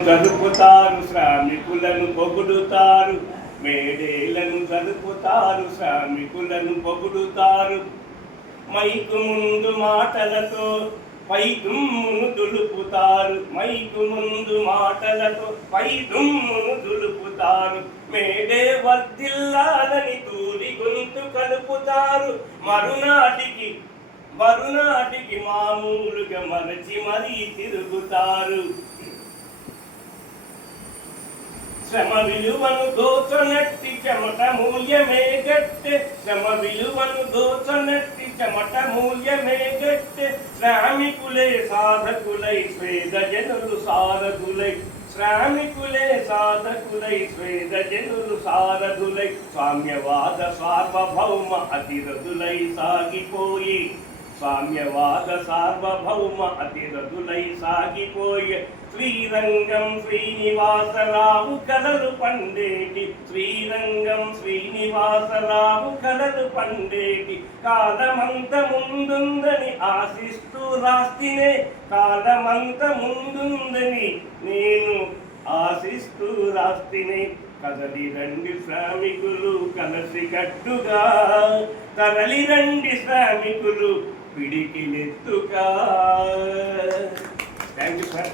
జరుపుతారు, శ్రామికులను పొగుడుతారు, మేడేలను జరుపుతారు, శ్రామికులను పొగుడుతారు. మైకు ముందు మాటలతో పై దుమ్మును దులుపుతారు, మైకు ముందు మాటలతో పై దుమ్మును దులుపుతారు. మేడే వర్దిల్లాలని తూలి గొంతు కలుపుతారు. మరునాటికి మామూలుగా మరచి మరీ తిరుగుతారు. శ్రమ విలువను దోచనట్టి చెమట మూల్యమే గట్టె, శ్రమ విలువను దోచనట్టి చెమట మూల్యమే గట్టె. శ్రామికులే సాధకులై స్వేద జనులు సారథులై, శ్రామికులే సాధకులై స్వేద జనులు సారథులై. సామ్యవాద సార్వభౌమ అతిరథులై సాగిపోయి, సామ్యవాద సార్వభౌమ అతిరథులై సాగిపోయే. శ్రీరంగం శ్రీనివాసరావు కలలు పండేటి, శ్రీరంగం శ్రీనివాసరావు కలలు పండేటి. కాలమంత ముందుందని ఆశిస్తూ రాస్తినే, కాలమంత ముందుందని నేను ఆశిస్తూ రాస్తినే. కదలి రండి శ్రామికులు కలసి కట్టుగా, తరలి రండి శ్రామికులు పిడికిలెత్తుగా. Thank you sir.